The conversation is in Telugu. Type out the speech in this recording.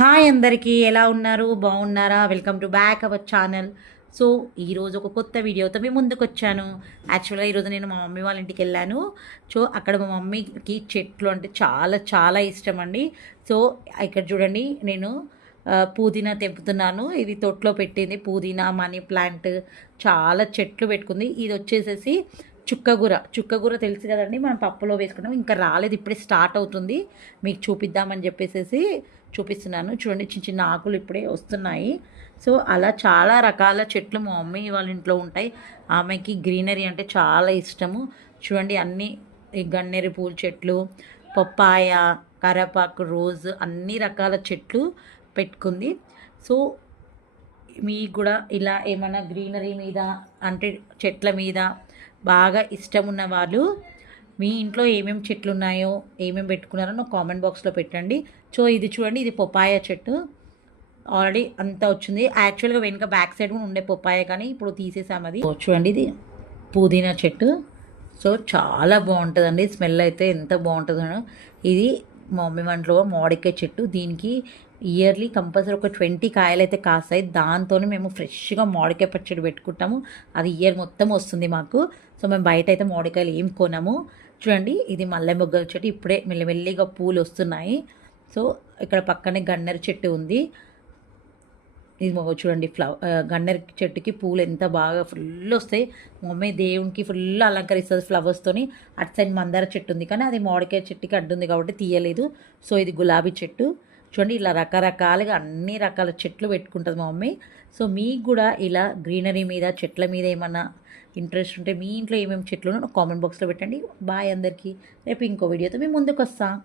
హాయ్ అందరికీ ఎలా ఉన్నారు? బాగున్నారా? Welcome to back our channel. So ఈరోజు ఒక కొత్త వీడియోతో మీ ముందుకు వచ్చాను. యాక్చువల్గా ఈరోజు నేను మా మమ్మీ వాళ్ళ ఇంటికి వెళ్ళాను. సో అక్కడ మా మమ్మీకి చెట్లు అంటే చాలా చాలా ఇష్టం అండి. సో ఇక్కడ చూడండి, నేను పుదీనా తెంపుతున్నాను. ఇది తొట్లో పెట్టింది పుదీనా, మనీ ప్లాంట్, చాలా చెట్లు పెట్టుకుంది. ఇది వచ్చేసేసి చుక్కగూర తెలుసు కదండి, మనం పప్పులో వేసుకున్నాం. ఇంకా రాలేదు, ఇప్పుడే స్టార్ట్ అవుతుంది. మీకు చూపిద్దామని చెప్పేసి చూపిస్తున్నాను. చూడండి, చిన్న చిన్న ఆకులు ఇప్పుడే వస్తున్నాయి. సో అలా చాలా రకాల చెట్లు మా మమ్మీ వాళ్ళ ఇంట్లో ఉంటాయి. ఆమెకి గ్రీనరీ అంటే చాలా ఇష్టము. చూడండి, అన్ని ఈ గన్నేరు పూల చెట్లు, పప్పాయ, కరేపాకు, రోజ్, అన్ని రకాల చెట్లు పెట్టుకుంది. సో మీకు కూడా ఇలా ఏమైనా గ్రీనరీ మీద అంటే చెట్ల మీద బాగా ఇష్టం ఉన్న వాళ్ళు మీ ఇంట్లో ఏమేమి చెట్లు ఉన్నాయో, ఏమేమి పెట్టుకున్నారో నాకు కామెంట్ బాక్స్లో పెట్టండి. సో ఇది చూడండి, ఇది పపాయ చెట్టు. ఆల్రెడీ అంతా వచ్చింది. యాక్చువల్గా వెనుక బ్యాక్ సైడ్ కూడా ఉండే పపాయ, కానీ ఇప్పుడు తీసేసాము అది. చూడండి, ఇది పుదీనా చెట్టు. సో చాలా బాగుంటుందండి, స్మెల్ అయితే ఎంత బాగుంటుందో. ఇది మా మమ్మీ వంటలో మామిడికాయ చెట్టు. దీనికి ఇయర్లీ కంపల్సరీ ఒక 20 కాయలు అయితే కాస్తాయి. దాంతోనే మేము ఫ్రెష్గా మామిడికాయ పచ్చడి పెట్టుకుంటాము. అది ఇయర్ మొత్తం వస్తుంది మాకు. సో మేము బయట అయితే మామిడికాయలు ఏం కొనము. చూడండి, ఇది మల్లె మొగ్గల చెట్టు. ఇప్పుడే మెల్లిమెల్లిగా పూలు వస్తున్నాయి. సో ఇక్కడ పక్కనే గన్నేరు చెట్టు ఉంది. ఇది చూడండి, గన్నేరు చెట్టుకి పూలు ఎంత బాగా ఫుల్ వస్తాయి. మమ్మీ దేవునికి ఫుల్ అలంకరిస్తుంది ఫ్లవర్స్తోని. అటు సైడ్ మందార చెట్టు ఉంది, కానీ అది మామిడికాయ చెట్టుకి అడ్డుంది కాబట్టి తీయలేదు. సో ఇది గులాబీ చెట్టు. చూడండి, ఇలా రకరకాలుగా అన్ని రకాల చెట్లు పెట్టుకుంటుంది మా మమ్మీ. సో మీకు కూడా ఇలా గ్రీనరీ మీద, చెట్ల మీద ఏమన్నా ఇంట్రెస్ట్ ఉంటే మీ ఇంట్లో ఏమేమి చెట్లు కామెంట్ బాక్స్లో పెట్టండి. బాయ్ అందరికీ. రేపు ఇంకో వీడియోతో మీ ముందుకు వస్తాను.